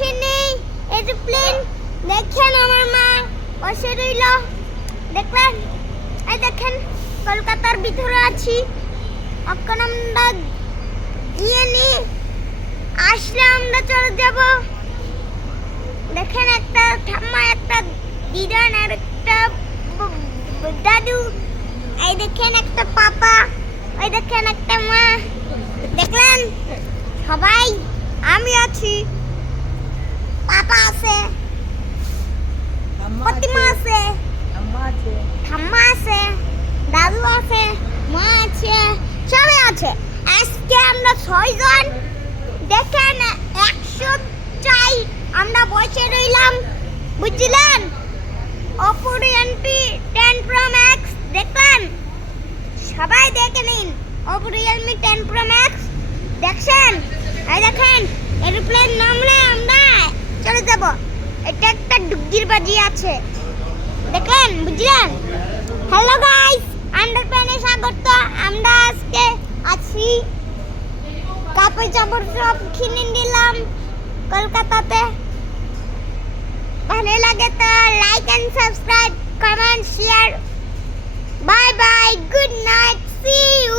আসেনি এরোপ্লেন। দেখেন আমার মা বসে রইল, দেখলেন? এই দেখেন কলকাতার ভিতরে আছি। এখন আমরা গিয়ে নি, আসলে আমরা চলে যাব। দেখেন একটা ঠাম্মা, একটা দিদান আর একটা দাদু। এই দেখেন একটা পাপা, এই দেখেন একটা মা। দেখলেন সবাই? আমি আছি, পাপা আছে, প্রতিমা আছে, ঠাম্মা আছে, দাদু আছে, মা আছে, সবাই আছে। আজকে আমরা 6 জন। দেখেন 100 চাই আমরা বসে রইলাম, বুঝলেন? Oppo Realme 10 Pro Max দেখলেন? সবাই দেখে নিন। Oppo Realme 10 Pro Max দেখছেন? এই দেখেন এরোপ্লেন নামলে আমরা চলে যাব। এটা একটা ডুগির বাজি আছে, দেখলেন? বুঝলেন? হ্যালো গাইস, আন্ডারপ্যানে স্বাগত। আমরা আজকে আছি, কাপড় চাপড় সব কিনে নিলাম কলকাতাতে। ভালো লাগে তো like and subscribe, comment, share. Bye bye, good night, see you.